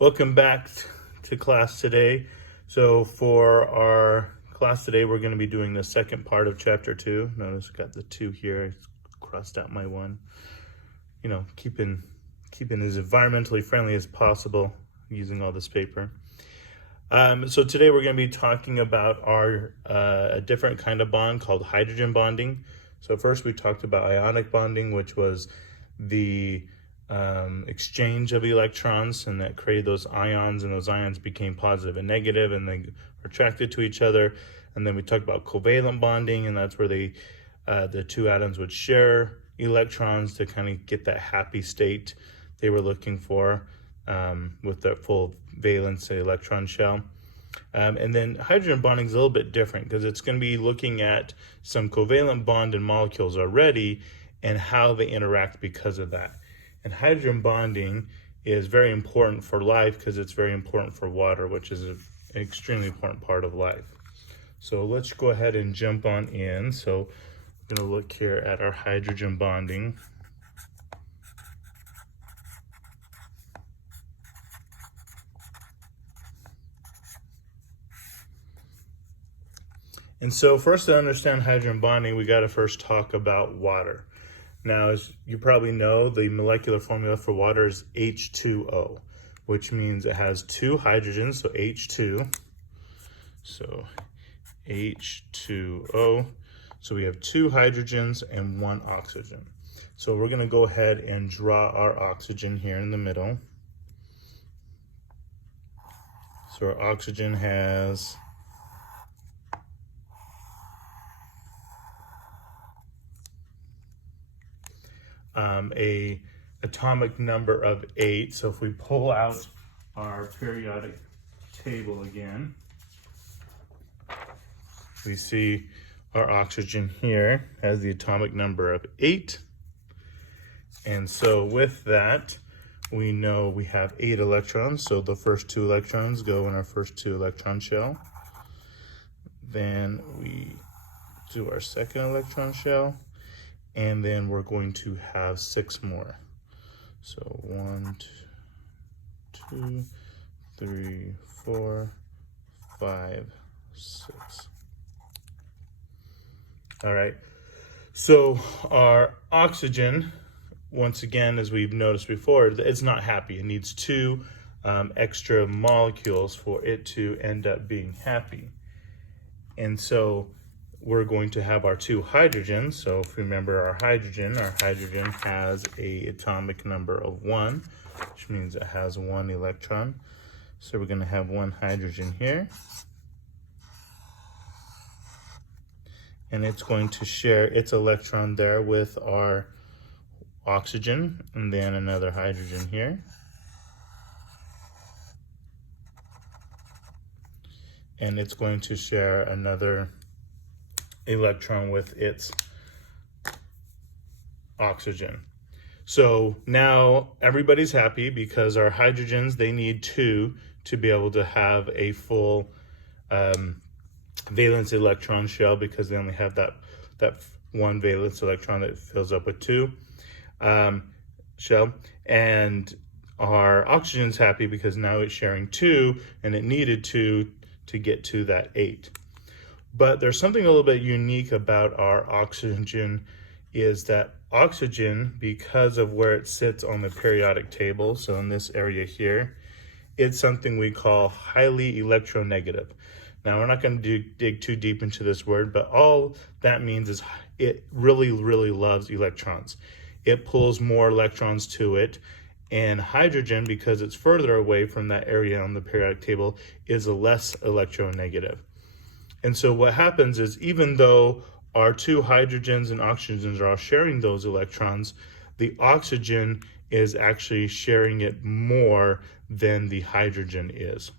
Welcome back to class today. So for our class today, we're going to be doing the second part of chapter 2. Notice I got the 2 here. I crossed out my 1. You know, keeping as environmentally friendly as possible using all this paper. So today we're going to be talking about a different kind of bond called hydrogen bonding. So first we talked about ionic bonding, which was the exchange of electrons, and that created those ions, and those ions became positive and negative, and they were attracted to each other. And then we talked about covalent bonding, and that's where the two atoms would share electrons to kind of get that happy state they were looking for with that full valence electron shell. And then hydrogen bonding is a little bit different because it's going to be looking at some covalent bonded molecules already and how they interact because of that. And hydrogen bonding is very important for life because it's very important for water, which is an extremely important part of life. So let's go ahead and jump on in. So we're going to look here at our hydrogen bonding. And so first, to understand hydrogen bonding, we got to first talk about water. Now, as you probably know, the molecular formula for water is H2O, which means it has 2 hydrogens, so H2. So H2O. So we have 2 hydrogens and 1 oxygen. So we're going to go ahead and draw our oxygen here in the middle. So our oxygen has a atomic number of 8. So if we pull out our periodic table again, we see our oxygen here has the atomic number of 8. And so with that, we know we have 8 electrons. So the first 2 electrons go in our first 2 electron shell. Then we do our second electron shell. And then we're going to have 6 more. So 1, 2, 3, 4, 5, 6. All right. So our oxygen, once again, as we've noticed before, it's not happy. It needs 2 extra molecules for it to end up being happy. And so we're going to have our 2 hydrogens. So if you remember our hydrogen has a atomic number of 1, which means it has 1 electron. So we're going to have 1 hydrogen here. And it's going to share its electron there with our oxygen, and then another hydrogen here. And it's going to share another electron with its oxygen. So now everybody's happy because our hydrogens, they need 2 to be able to have a full valence electron shell, because they only have that 1 valence electron that fills up with 2 shell. And our oxygen's happy because now it's sharing 2, and it needed 2 to get to that 8. But there's something a little bit unique about our oxygen, is that oxygen, because of where it sits on the periodic table, so in this area here, it's something we call highly electronegative. Now, we're not going to dig too deep into this word, but all that means is it really, really loves electrons. It pulls more electrons to it. And hydrogen, because it's further away from that area on the periodic table, is a less electronegative. And so what happens is, even though our 2 hydrogens and oxygens are all sharing those electrons, the oxygen is actually sharing it more than the hydrogen is.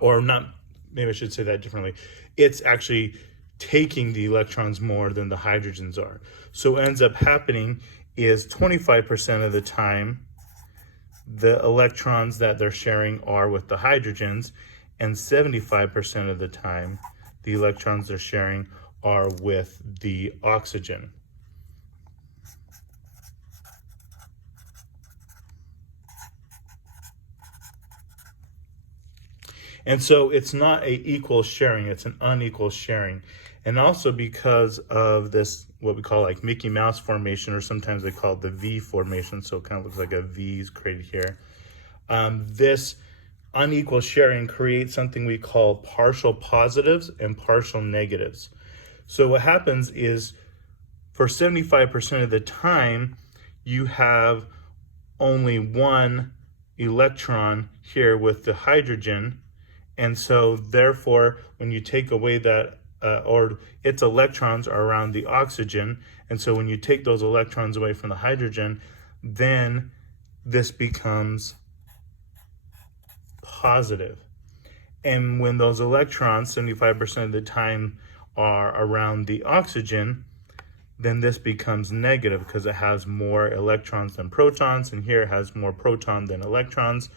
Or not, maybe I should say that differently. It's actually taking the electrons more than the hydrogens are. So what ends up happening is 25% of the time, the electrons that they're sharing are with the hydrogens, and 75% of the time, the electrons they're sharing are with the oxygen. And so it's not a equal sharing, it's an unequal sharing. And also because of this, what we call like Mickey Mouse formation, or sometimes they call it the V formation, so it kind of looks like a V is created here. This unequal sharing creates something we call partial positives and partial negatives. So what happens is for 75% of the time, you have only one electron here with the hydrogen. And so therefore, when you take away that, or its electrons are around the oxygen, and so when you take those electrons away from the hydrogen, then this becomes positive. And when those electrons, 75% of the time, are around the oxygen, then this becomes negative because it has more electrons than protons, and here it has more proton than electrons.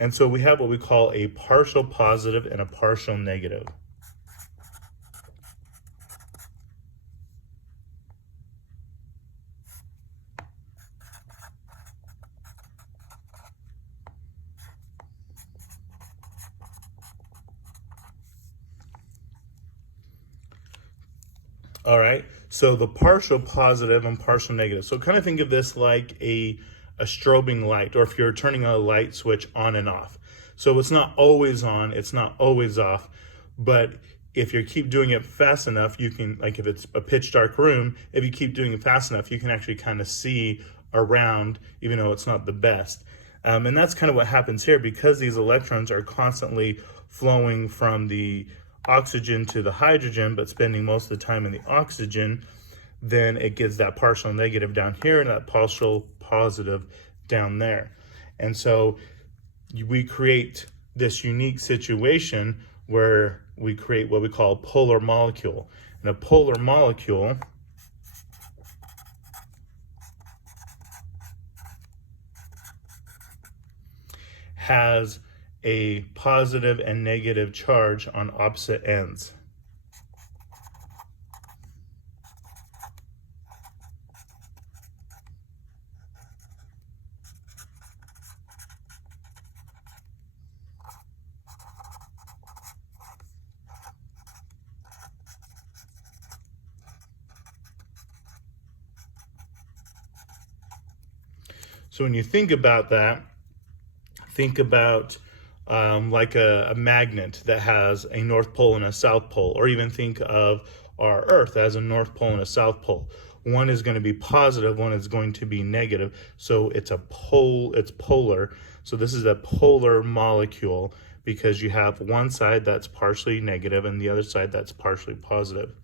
And so we have what we call a partial positive and a partial negative. All right, so the partial positive and partial negative. So kind of think of this like a strobing light, or if you're turning a light switch on and off. So it's not always on, it's not always off, but if you keep doing it fast enough, you can, like if it's a pitch dark room, if you keep doing it fast enough, you can actually kind of see around, even though it's not the best. And that's kind of what happens here, because these electrons are constantly flowing from the oxygen to the hydrogen, but spending most of the time in the oxygen, then it gives that partial negative down here and that partial positive down there. And so we create this unique situation where we create what we call a polar molecule. And a polar molecule has a positive and negative charge on opposite ends. So when you think about that, think about like a magnet that has a North Pole and a South Pole, or even think of our Earth as a North Pole and a South Pole. One is going to be positive, one is going to be negative. So it's polar. So this is a polar molecule because you have one side that's partially negative and the other side that's partially positive.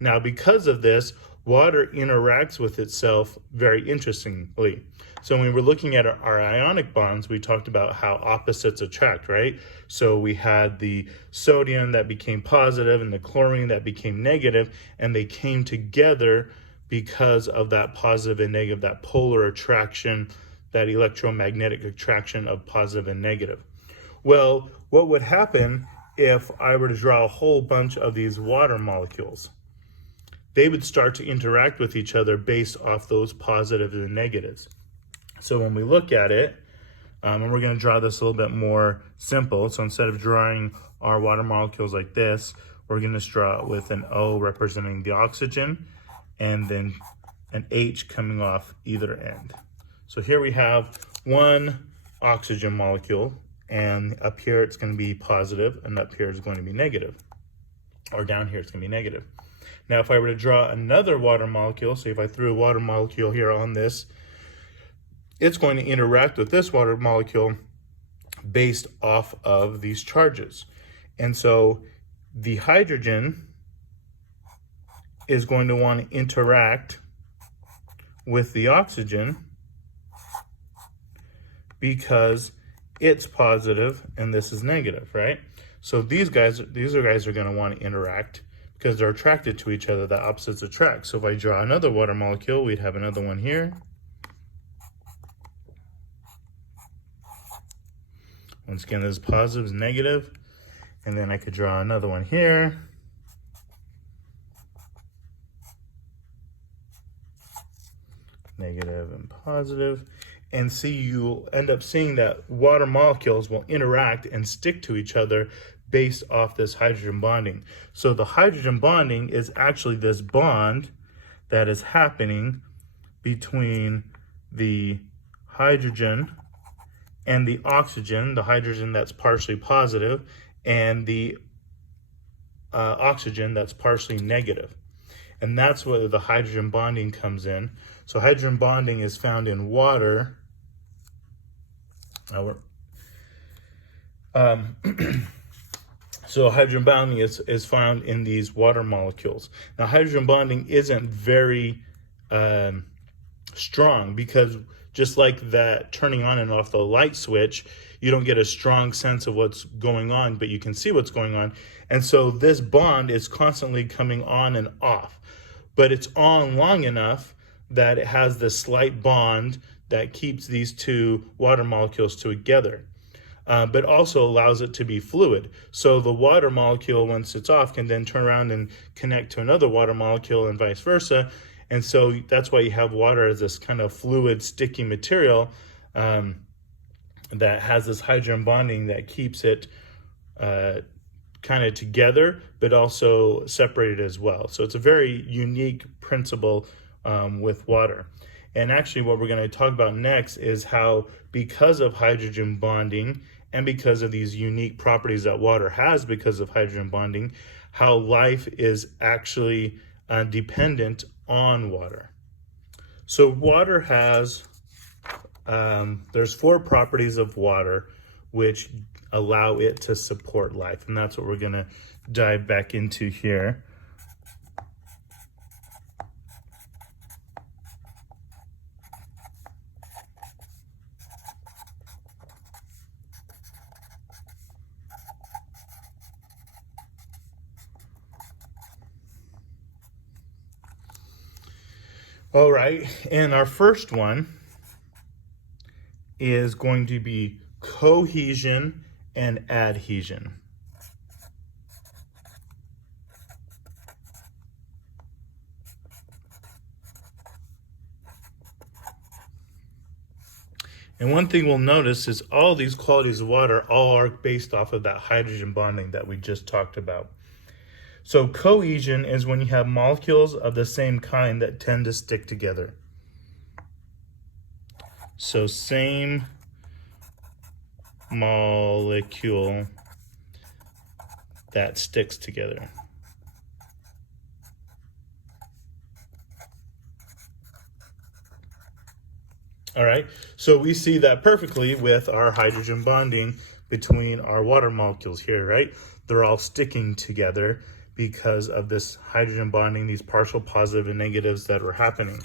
Now, because of this, water interacts with itself very interestingly. So when we were looking at our ionic bonds, we talked about how opposites attract, right? So we had the sodium that became positive and the chlorine that became negative, and they came together because of that positive and negative, that polar attraction, that electromagnetic attraction of positive and negative. Well, what would happen if I were to draw a whole bunch of these water molecules? They would start to interact with each other based off those positives and negatives. So when we look at it, and we're going to draw this a little bit more simple. So instead of drawing our water molecules like this, we're going to draw it with an O representing the oxygen and then an H coming off either end. So here we have one oxygen molecule, and up here it's going to be positive, and up here is going to be negative. Or down here it's going to be negative. Now, if I were to draw another water molecule, say if I threw a water molecule here on this, it's going to interact with this water molecule based off of these charges. And so the hydrogen is going to want to interact with the oxygen because it's positive and this is negative, right? So these guys are going to want to interact because they're attracted to each other, the opposites attract. So if I draw another water molecule, we'd have another one here. Once again, this is positive, is negative. And then I could draw another one here. Negative and positive. and see, you'll end up seeing that water molecules will interact and stick to each other based off this hydrogen bonding. So the hydrogen bonding is actually this bond that is happening between the hydrogen and the oxygen, the hydrogen that's partially positive, and the oxygen that's partially negative. And that's where the hydrogen bonding comes in. So hydrogen bonding is found in water. So hydrogen bonding is found in these water molecules. Now hydrogen bonding isn't very strong, because just like that turning on and off the light switch, you don't get a strong sense of what's going on, but you can see what's going on. And so this bond is constantly coming on and off, but it's on long enough that it has this slight bond that keeps these two water molecules together, but also allows it to be fluid. So the water molecule, once it's off, can then turn around and connect to another water molecule and vice versa. And so that's why you have water as this kind of fluid, sticky material that has this hydrogen bonding that keeps it kind of together, but also separated as well. So it's a very unique principle with water. And actually what we're going to talk about next is how, because of hydrogen bonding and because of these unique properties that water has because of hydrogen bonding, how life is actually dependent on water. So water has, there's 4 properties of water which allow it to support life. And that's what we're going to dive back into here. All right, and our first one is going to be cohesion and adhesion. And one thing we'll notice is all these qualities of water all are based off of that hydrogen bonding that we just talked about. So cohesion is when you have molecules of the same kind that tend to stick together. So same molecule that sticks together. All right, so we see that perfectly with our hydrogen bonding between our water molecules here, right? They're all sticking together because of this hydrogen bonding, these partial positive and negatives that are happening.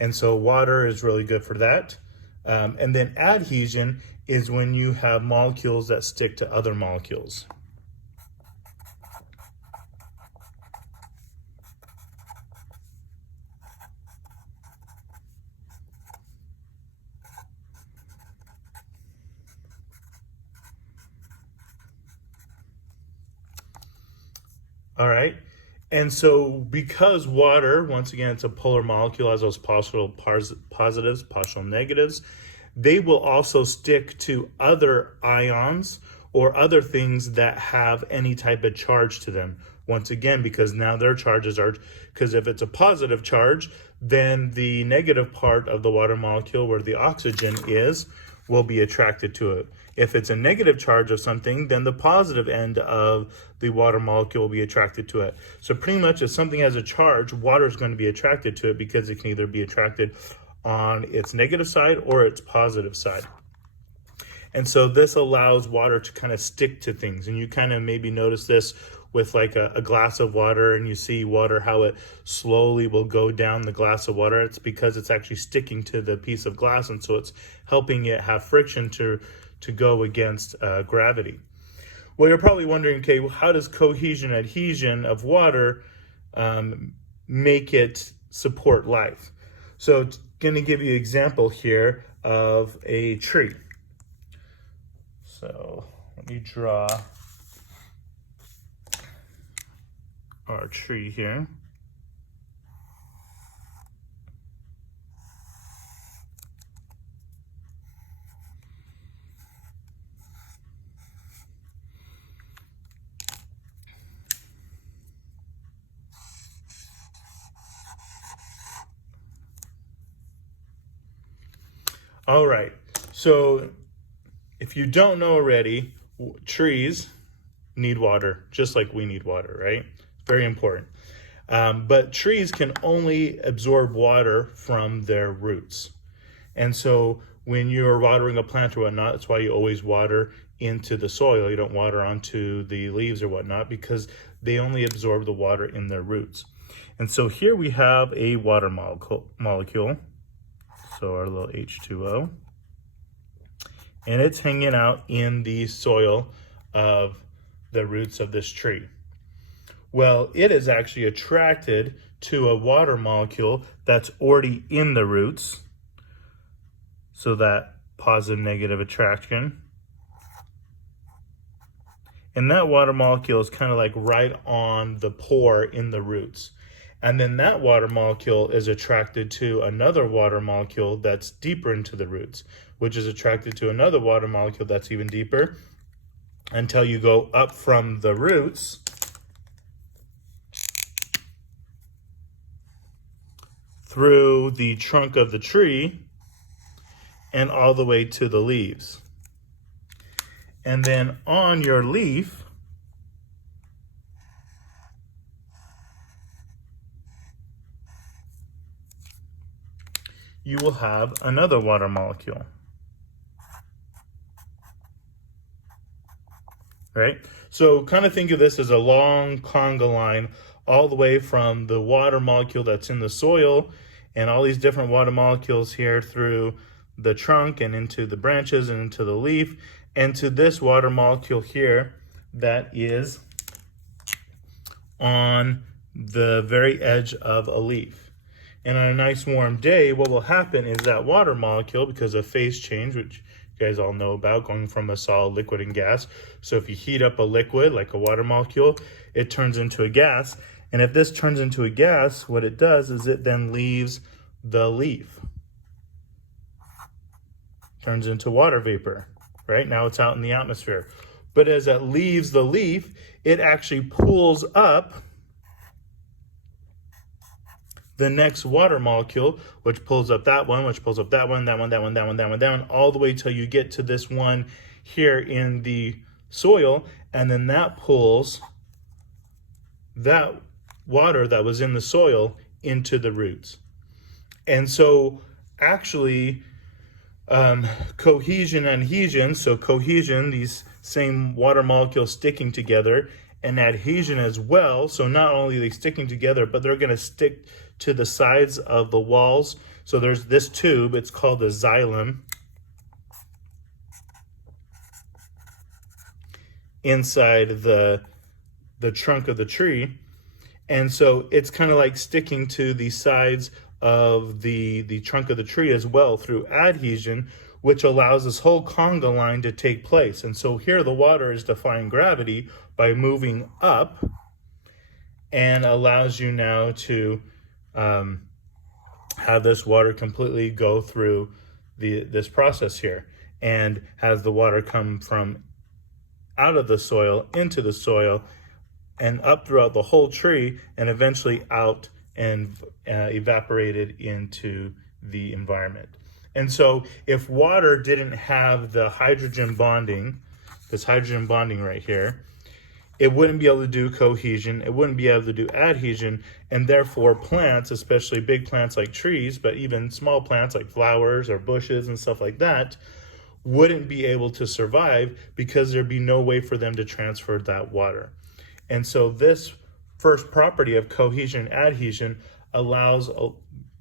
And so water is really good for that. And then adhesion is when you have molecules that stick to other molecules. All right. And so because water, once again, it's a polar molecule, has those partial positives, partial negatives, they will also stick to other ions or other things that have any type of charge to them. Once again, because now their charges are, because if it's a positive charge, then the negative part of the water molecule where the oxygen is will be attracted to it. If it's a negative charge of something, then the positive end of the water molecule will be attracted to it. So pretty much if something has a charge, water is going to be attracted to it because it can either be attracted on its negative side or its positive side. And so this allows water to kind of stick to things. And you kind of maybe notice this with like a glass of water, and you see water, how it slowly will go down the glass of water. It's because it's actually sticking to the piece of glass, and so it's helping it have friction to go against gravity. Well, you're probably wondering, okay, well, how does cohesion, adhesion of water make it support life? So it's going to give you an example here of a tree. So let me draw our tree here. All right, so if you don't know already, trees need water just like we need water, right? Very important. But trees can only absorb water from their roots. And so when you're watering a plant or whatnot, that's why you always water into the soil. You don't water onto the leaves or whatnot because they only absorb the water in their roots. And so here we have a water molecule. So our little H2O. And it's hanging out in the soil of the roots of this tree. Well, it is actually attracted to a water molecule that's already in the roots. So that positive negative attraction. And that water molecule is kind of like right on the pore in the roots. And then that water molecule is attracted to another water molecule that's deeper into the roots, which is attracted to another water molecule that's even deeper, until you go up from the roots through the trunk of the tree and all the way to the leaves. And then on your leaf, you will have another water molecule. Right? So kind of think of this as a long conga line all the way from the water molecule that's in the soil and all these different water molecules here through the trunk and into the branches and into the leaf and to this water molecule here that is on the very edge of a leaf. And on a nice warm day, what will happen is that water molecule, because of phase change, which you guys all know about, going from a solid, liquid, and gas. So if you heat up a liquid, like a water molecule, it turns into a gas. And if this turns into a gas, what it does is it then leaves the leaf. Turns into water vapor, right? Now it's out in the atmosphere. But as it leaves the leaf, it actually pulls up the next water molecule, which pulls up that one, which pulls up that one, that one, that one, that one, that one, down, all the way till you get to this one here in the soil, and then that pulls that water that was in the soil into the roots. And so actually, cohesion and adhesion, so cohesion, these same water molecules sticking together, and adhesion as well, so not only are they sticking together, but they're going to stick to the sides of the walls. So there's this tube, it's called a xylem, inside the trunk of the tree. And so it's kind of like sticking to the sides of the trunk of the tree as well through adhesion, which allows this whole conga line to take place. And so here the water is defying gravity by moving up and allows you now to have this water completely go through this process here, and has the water come from out of the soil into the soil and up throughout the whole tree and eventually out and evaporated into the environment. And so if water didn't have the hydrogen bonding, this hydrogen bonding right here, it wouldn't be able to do cohesion, it wouldn't be able to do adhesion, and therefore plants, especially big plants like trees, but even small plants like flowers or bushes and stuff like that, wouldn't be able to survive because there'd be no way for them to transfer that water. And so this first property of cohesion and adhesion allows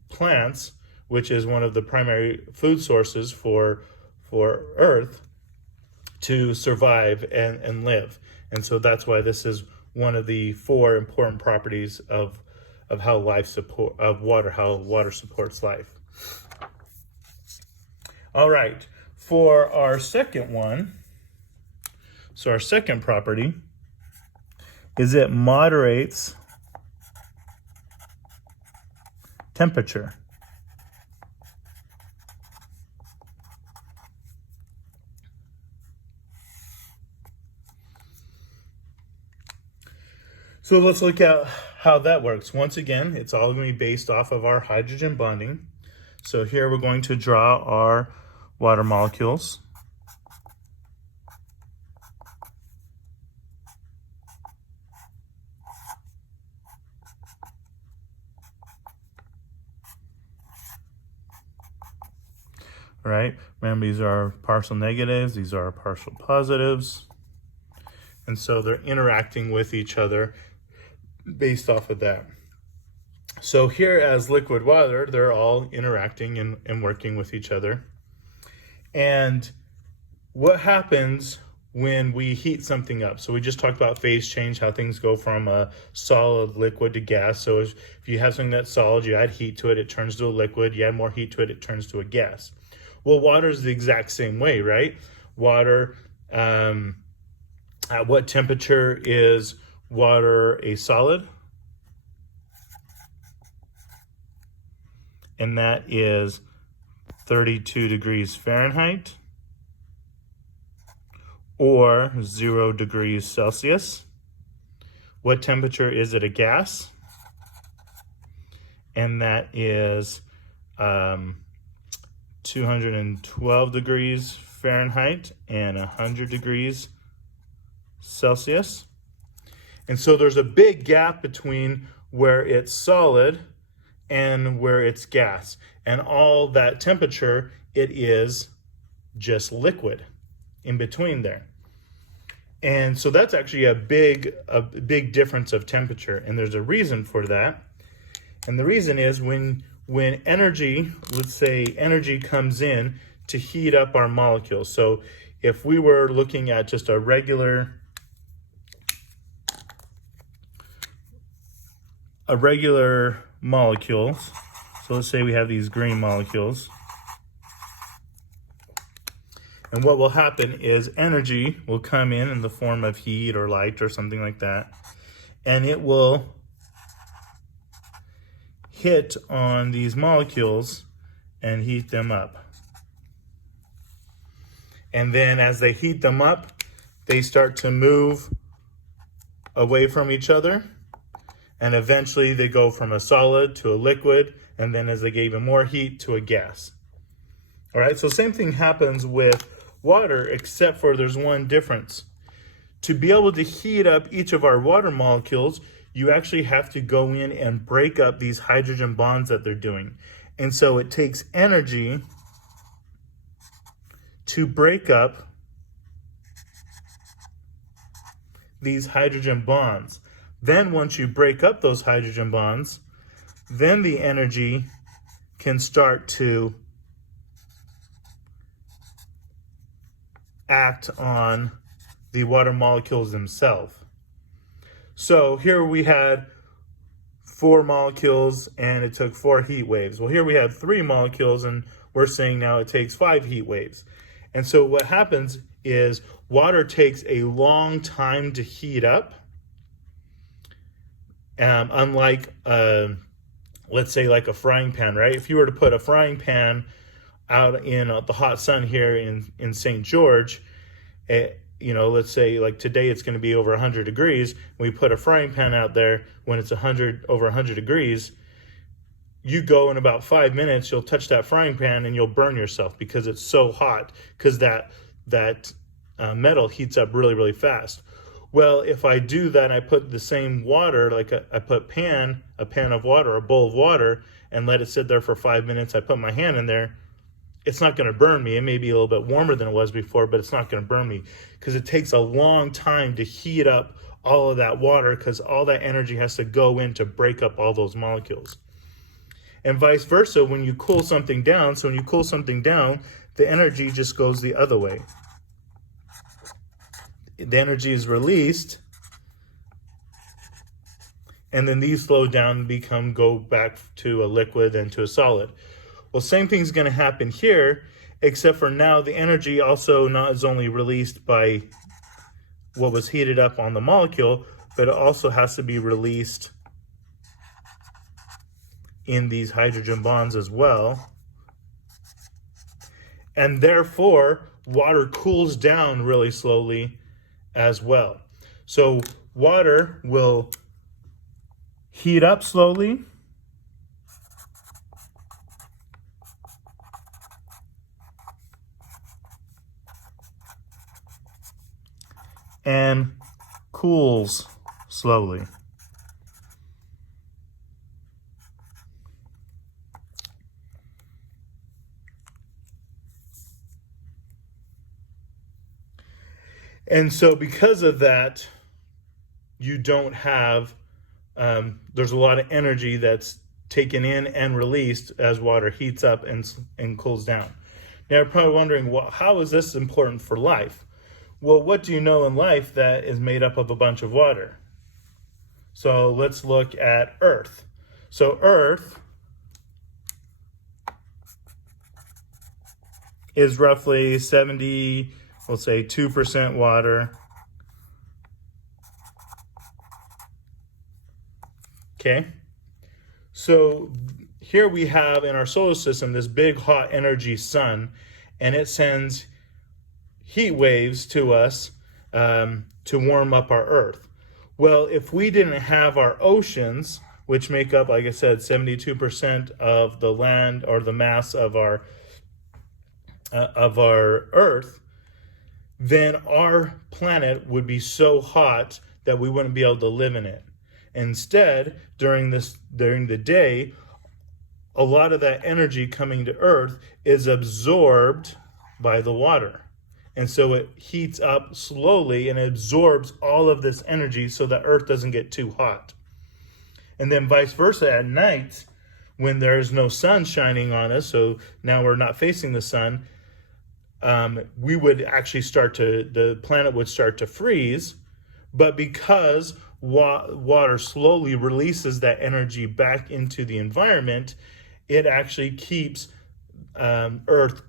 plants, which is one of the primary food sources for Earth, to survive and live. And so that's why this is one of the 4 important properties of how how water supports life. All right, for our second one, so our second property is it moderates temperature. So let's look at how that works. Once again, it's all going to be based off of our hydrogen bonding. So here we're going to draw our water molecules. Right? Remember, these are partial negatives, these are partial positives. And so they're interacting with each other based off of that. So here as liquid water, they're all interacting and working with each other. And what happens when we heat something up? So we just talked about phase change, how things go from a solid, liquid to gas. So if you have something that's solid, you add heat to it, it turns to a liquid. You add more heat to it, it turns to a gas. Well, water is the exact same way, right? Water, at what temperature is water a solid? And that is 32 degrees Fahrenheit or 0 degrees Celsius. What temperature is it a gas? And that is 212 degrees Fahrenheit and 100 degrees Celsius. And so there's a big gap between where it's solid and where it's gas. And all that temperature, it is just liquid in between there. And so that's actually a big difference of temperature. And there's a reason for that. And the reason is when energy, let's say energy comes in to heat up our molecules. So if we were looking at just a regular molecules, so let's say we have these green molecules, and what will happen is energy will come in the form of heat or light or something like that, and it will hit on these molecules and heat them up. And then as they heat them up, they start to move away from each other. And eventually they go from a solid to a liquid, and then as they get even more heat, to a gas. All right, so same thing happens with water, except for there's one difference. To be able to heat up each of our water molecules, you actually have to go in and break up these hydrogen bonds that they're doing. And so it takes energy to break up these hydrogen bonds. Then once you break up those hydrogen bonds, then the energy can start to act on the water molecules themselves. So here we had 4 molecules and it took 4 heat waves. Well, here we have 3 molecules and we're saying now it takes 5 heat waves. And so what happens is water takes a long time to heat up. Unlike, let's say like a frying pan, right? If you were to put a frying pan out in the hot sun here in St. George, let's say like today it's going to be over 100 degrees. We put a frying pan out there when it's over 100 degrees. You go in about 5 minutes, you'll touch that frying pan and you'll burn yourself because it's so hot, because that metal heats up really, really fast. Well, if I do that, I put the same water, like I put a pan of water, a bowl of water, and let it sit there for 5 minutes. I put my hand in there. It's not going to burn me. It may be a little bit warmer than it was before, but it's not going to burn me because it takes a long time to heat up all of that water because all that energy has to go in to break up all those molecules. And vice versa, when you cool something down, so when you cool something down, the energy just goes the other way. The energy is released, and then these slow down and go back to a liquid and to a solid. Well, same thing's going to happen here, except for now the energy also not is only released by what was heated up on the molecule, but it also has to be released in these hydrogen bonds as well. And therefore, water cools down really slowly as well. So water will heat up slowly, and cools slowly. And so because of that, you don't have, there's a lot of energy that's taken in and released as water heats up and cools down. Now you're probably wondering, well, how is this important for life? Well, what do you know in life that is made up of a bunch of water? So let's look at Earth. So Earth is roughly 70, we'll say 2% water. Okay. So here we have in our solar system this big hot energy sun, and it sends heat waves to us to warm up our Earth. Well, if we didn't have our oceans, which make up, like I said, 72% of the land or the mass of our Earth, then our planet would be so hot that we wouldn't be able to live in it. Instead, during the day, a lot of that energy coming to Earth is absorbed by the water. And so it heats up slowly and absorbs all of this energy so that Earth doesn't get too hot. And then vice versa at night, when there's no sun shining on us, so now we're not facing the sun, we would actually the planet would start to freeze. But because water slowly releases that energy back into the environment, it actually keeps Earth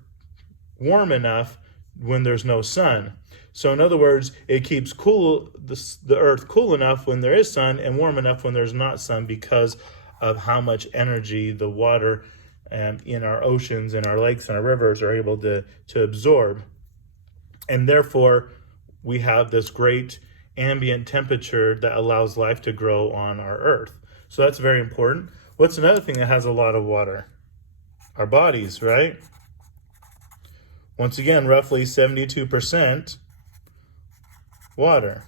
warm enough when there's no sun. So in other words, it keeps the Earth cool enough when there is sun and warm enough when there's not sun, because of how much energy the water in our oceans and our lakes and our rivers are able to absorb. And therefore, we have this great ambient temperature that allows life to grow on our Earth. So that's very important. What's another thing that has a lot of water? Our bodies, right? Once again, roughly 72% water.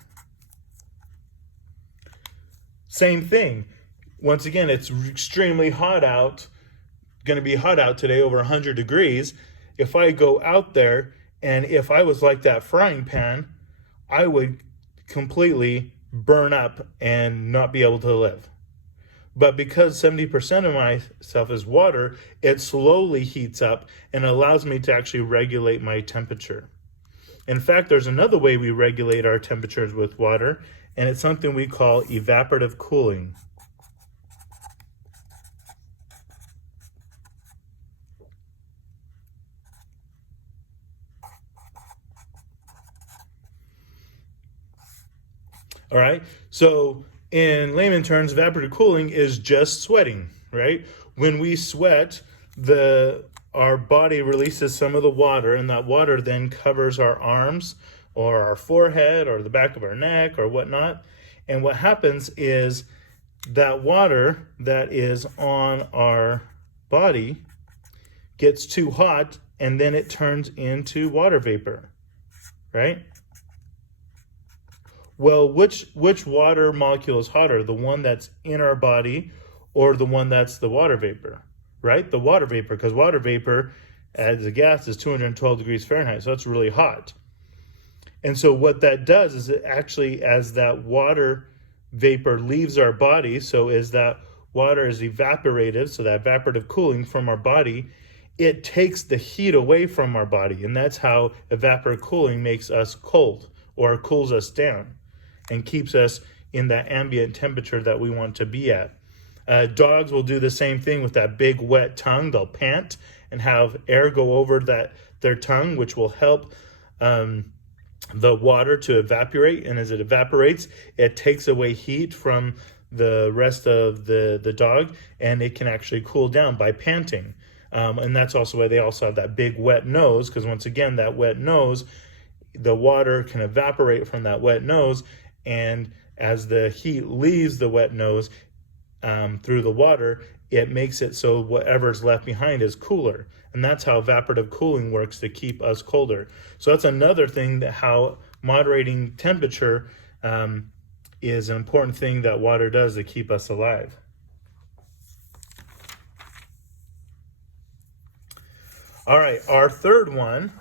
Same thing. Once again, it's extremely hot out, going to be hot out today, over 100 degrees. If I go out there and if I was like that frying pan, I would completely burn up and not be able to live. But because 70% of myself is water, it slowly heats up and allows me to actually regulate my temperature. In fact, there's another way we regulate our temperatures with water, and it's something we call evaporative cooling. All right, so in layman terms, evaporative cooling is just sweating, right? When we sweat, our body releases some of the water, and that water then covers our arms or our forehead or the back of our neck or whatnot. And what happens is that water that is on our body gets too hot, and then it turns into water vapor, right? Well, which water molecule is hotter, the one that's in our body or the one that's the water vapor, right? The water vapor, because water vapor as a gas is 212 degrees Fahrenheit, so that's really hot. And so what that does is it actually, as that water vapor leaves our body, so as that water is evaporated, so that evaporative cooling from our body, it takes the heat away from our body, and that's how evaporative cooling makes us cold or cools us down and keeps us in that ambient temperature that we want to be at. Dogs will do the same thing with that big wet tongue. They'll pant and have air go over their tongue, which will help the water to evaporate. And as it evaporates, it takes away heat from the rest of the dog, and it can actually cool down by panting. And that's also why they also have that big wet nose, because once again, that wet nose, the water can evaporate from that wet nose, and as the heat leaves the wet nose through the water, it makes it so whatever's left behind is cooler. And that's how evaporative cooling works, to keep us colder. So that's another thing that how moderating temperature is an important thing that water does to keep us alive. All right, our third one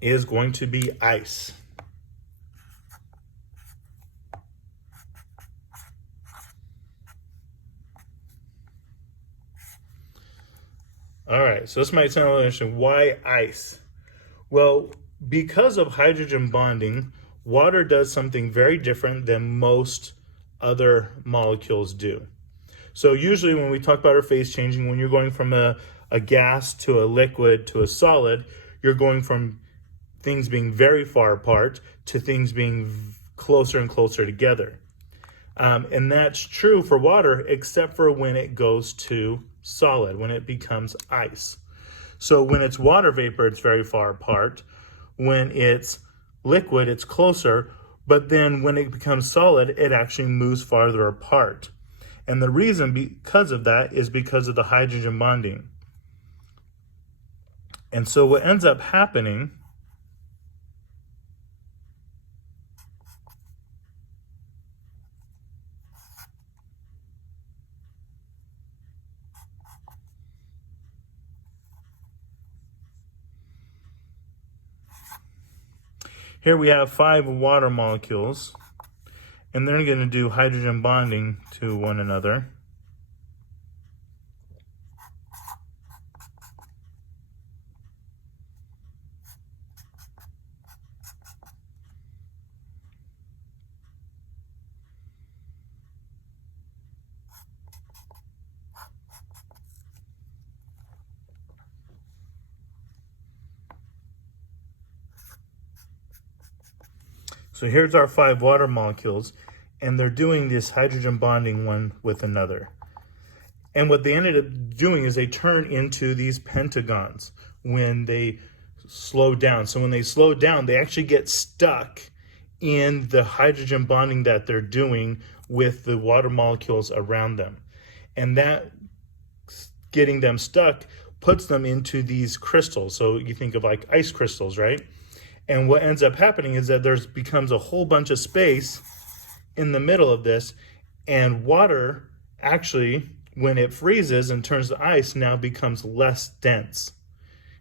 is going to be ice. All right, so this might sound a little interesting. Why ice? Well, because of hydrogen bonding, water does something very different than most other molecules do. So usually when we talk about our phase changing, when you're going from a gas to a liquid to a solid, you're going from things being very far apart to things being closer and closer together. And that's true for water, except for when it goes to solid, when it becomes ice. So when it's water vapor, it's very far apart. When it's liquid, it's closer. But then when it becomes solid, it actually moves farther apart. And the reason because of that is because of the hydrogen bonding. And so what ends up happening here we have 5 water molecules, and they're going to do hydrogen bonding to one another. So here's our 5 water molecules, and they're doing this hydrogen bonding one with another. And what they ended up doing is they turn into these pentagons when they slow down. So when they slow down, they actually get stuck in the hydrogen bonding that they're doing with the water molecules around them. And that getting them stuck puts them into these crystals. So you think of like ice crystals, right? And what ends up happening is that there becomes a whole bunch of space in the middle of this, and water actually, when it freezes and turns to ice, now becomes less dense.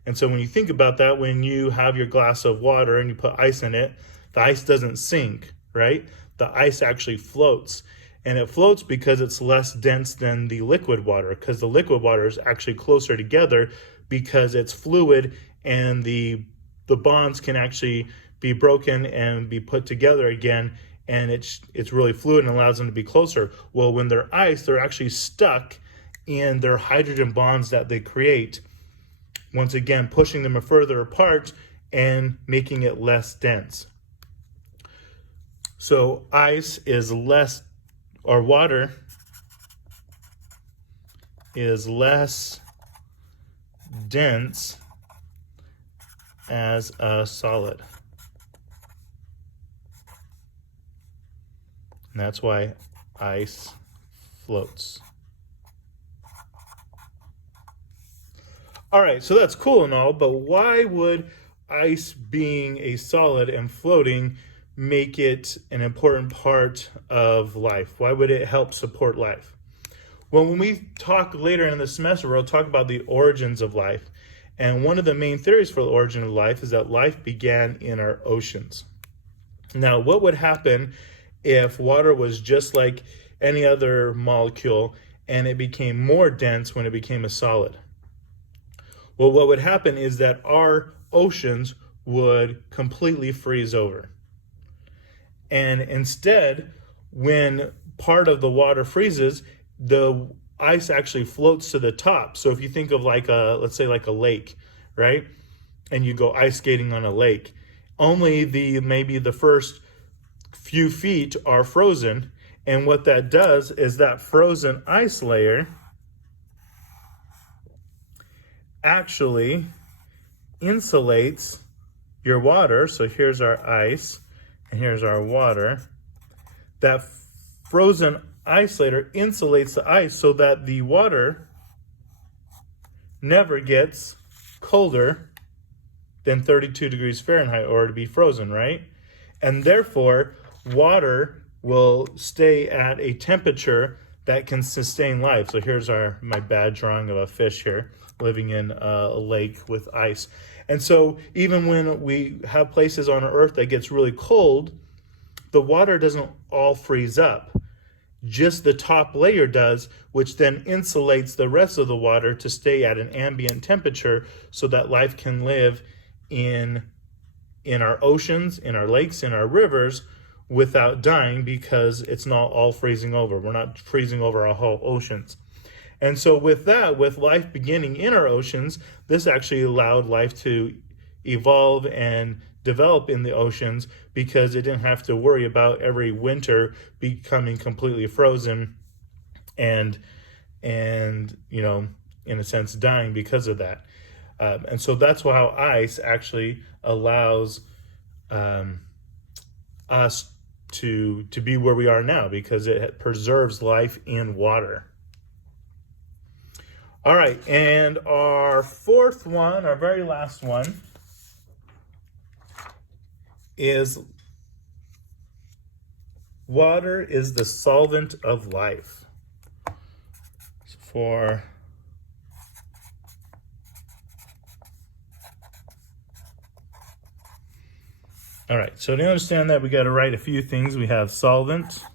And so when you think about that, when you have your glass of water and you put ice in it, the ice doesn't sink, right? The ice actually floats. And it floats because it's less dense than the liquid water, because the liquid water is actually closer together because it's fluid, and the bonds can actually be broken and be put together again, and it's really fluid and allows them to be closer. Well, when they're ice, they're actually stuck in their hydrogen bonds that they create, once again pushing them further apart and making it less dense. So ice is less, or water is less dense as a solid. And that's why ice floats. All right, so that's cool and all, but why would ice being a solid and floating make it an important part of life? Why would it help support life? Well, when we talk later in the semester, we'll talk about the origins of life. And one of the main theories for the origin of life is that life began in our oceans. Now, what would happen if water was just like any other molecule and it became more dense when it became a solid? Well, what would happen is that our oceans would completely freeze over. And instead, when part of the water freezes, the ice actually floats to the top. So if you think of like let's say like a lake, right? And you go ice skating on a lake, only maybe the first few feet are frozen. And what that does is that frozen ice layer actually insulates your water. So here's our ice and here's our water. That frozen ice layer insulates the ice so that the water never gets colder than 32 degrees Fahrenheit or to be frozen, right? And therefore, water will stay at a temperature that can sustain life. So here's my bad drawing of a fish here living in a lake with ice. And so even when we have places on Earth that gets really cold, the water doesn't all freeze up. Just the top layer does, which then insulates the rest of the water to stay at an ambient temperature so that life can live in our oceans, in our lakes, in our rivers without dying, because it's not all freezing over. We're not freezing over our whole oceans. And so with that, with life beginning in our oceans, this actually allowed life to evolve and develop in the oceans, because it didn't have to worry about every winter becoming completely frozen and you know, in a sense, dying because of that. And so that's how ice actually allows us to be where we are now, because it preserves life in water. All right, and our fourth one, our very last one, is water is the solvent of life. All right, so to understand that, we got to write a few things. We have solvent,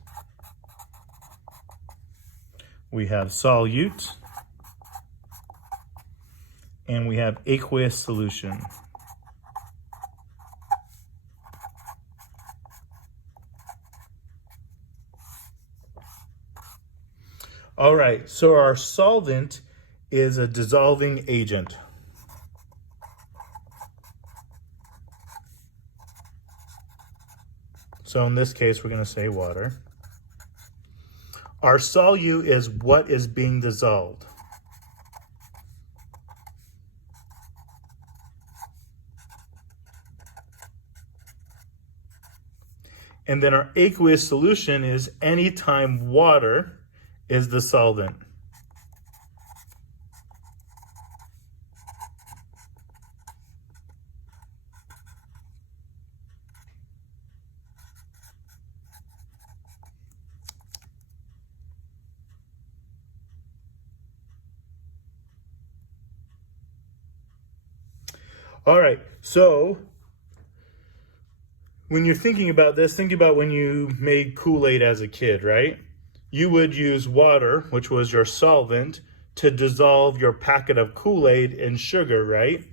we have solute, and we have aqueous solution. All right, so our solvent is a dissolving agent. So in this case, we're going to say water. Our solute is what is being dissolved. And then our aqueous solution is anytime water is the solvent. All right, so when you're thinking about this, think about when you made Kool-Aid as a kid, right? You would use water, which was your solvent, to dissolve your packet of Kool-Aid in sugar, right?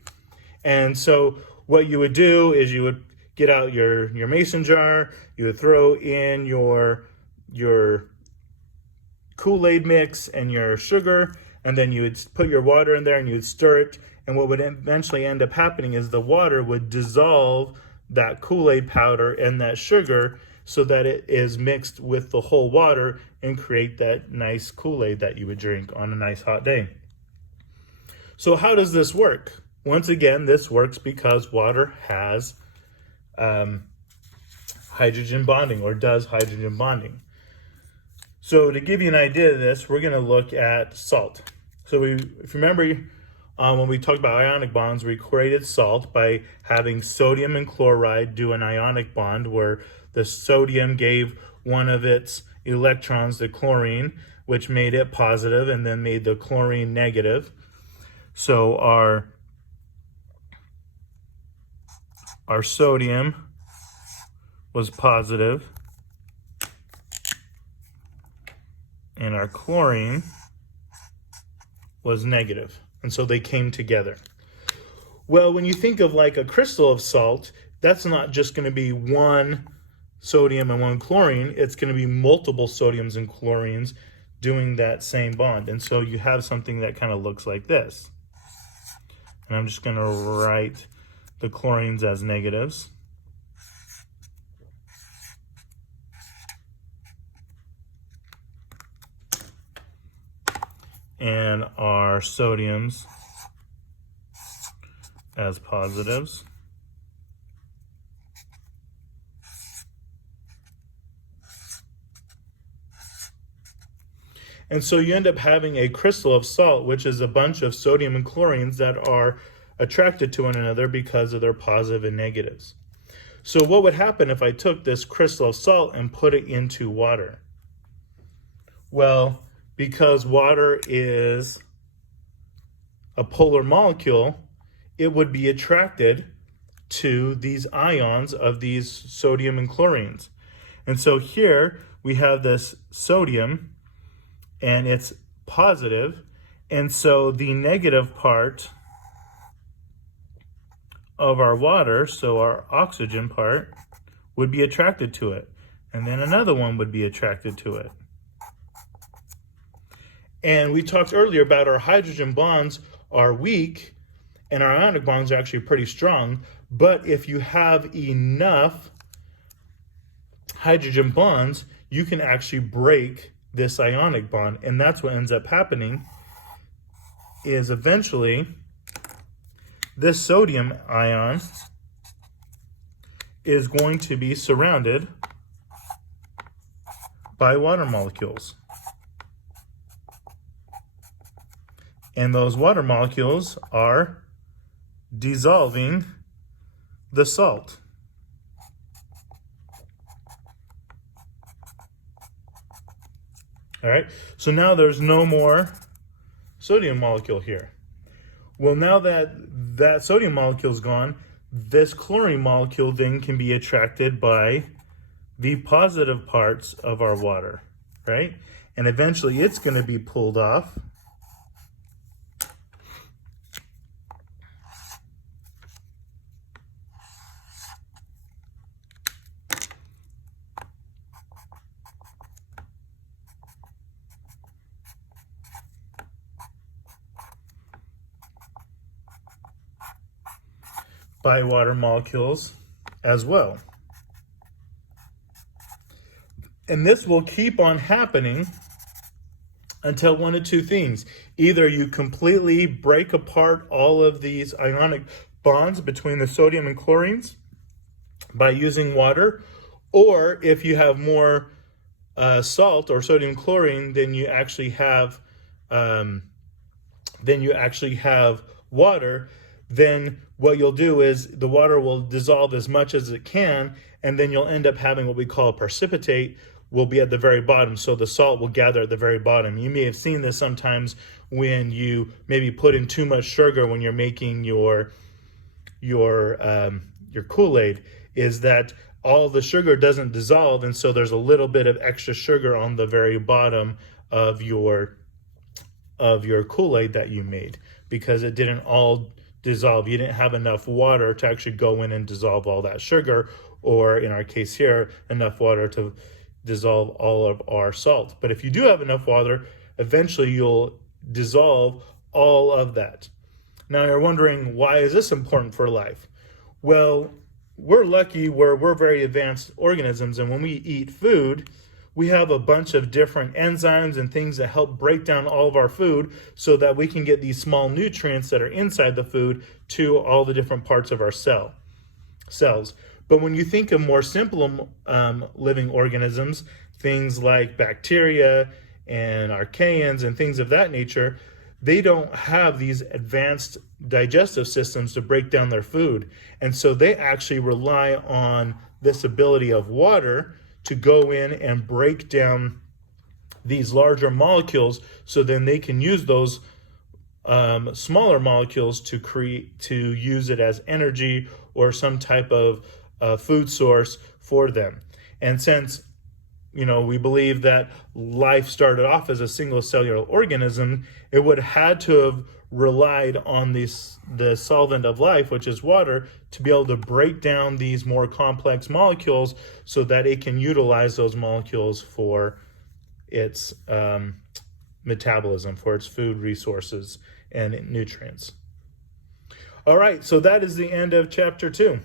And so what you would do is you would get out your mason jar, you would throw in your Kool-Aid mix and your sugar, and then you would put your water in there and you would stir it. And what would eventually end up happening is the water would dissolve that Kool-Aid powder and that sugar so that it is mixed with the whole water and create that nice Kool-Aid that you would drink on a nice hot day. So how does this work? Once again, this works because water has hydrogen bonding, or does hydrogen bonding. So to give you an idea of this, we're going to look at salt. So if you remember, when we talked about ionic bonds, we created salt by having sodium and chloride do an ionic bond where the sodium gave one of its electrons to chlorine, which made it positive and then made the chlorine negative. So our sodium was positive and our chlorine was negative. And so they came together. Well, when you think of like a crystal of salt, that's not just going to be one sodium and one chlorine. It's going to be multiple sodiums and chlorines doing that same bond. And so you have something that kind of looks like this. And I'm just going to write the chlorines as negatives. And our sodiums as positives. And so you end up having a crystal of salt, which is a bunch of sodium and chlorines that are attracted to one another because of their positive and negatives. So what would happen if I took this crystal of salt and put it into water? Well, because water is a polar molecule, it would be attracted to these ions of these sodium and chlorines. And so here we have this sodium, and it's positive, and so the negative part of our water, so our oxygen part, would be attracted to it. And then another one would be attracted to it. And we talked earlier about our hydrogen bonds are weak and our ionic bonds are actually pretty strong. But if you have enough hydrogen bonds, you can actually break this ionic bond. And that's what ends up happening is eventually this sodium ion is going to be surrounded by water molecules. And those water molecules are dissolving the salt. All right, so now there's no more sodium molecule here. Well, now that that sodium molecule is gone, this chlorine molecule then can be attracted by the positive parts of our water, right? And eventually it's going to be pulled off. By water molecules as well. And this will keep on happening until one of two things. Either you completely break apart all of these ionic bonds between the sodium and chlorines by using water, or if you have more salt or sodium chlorine, then you actually have water. Then what you'll do is the water will dissolve as much as it can, and then you'll end up having what we call a precipitate will be at the very bottom. So the salt will gather at the very bottom. You may have seen this sometimes when you maybe put in too much sugar when you're making your Kool-Aid, is that all the sugar doesn't dissolve, and so there's a little bit of extra sugar on the very bottom of your Kool-Aid that you made because it didn't all dissolve. You didn't have enough water to actually go in and dissolve all that sugar, or in our case here, enough water to dissolve all of our salt. But if you do have enough water, eventually you'll dissolve all of that. Now you're wondering, why is this important for life? Well, we're lucky where we're very advanced organisms, and when we eat food, we have a bunch of different enzymes and things that help break down all of our food so that we can get these small nutrients that are inside the food to all the different parts of our cells. But when you think of more simple living organisms, things like bacteria and archaeans and things of that nature, they don't have these advanced digestive systems to break down their food. And so they actually rely on this ability of water to go in and break down these larger molecules, so then they can use those smaller molecules to use it as energy or some type of food source for them. And since we believe that life started off as a single cellular organism, it would have had to have relied on the solvent of life, which is water, to be able to break down these more complex molecules so that it can utilize those molecules for its metabolism, for its food resources and nutrients. All right, so that is the end of chapter 2.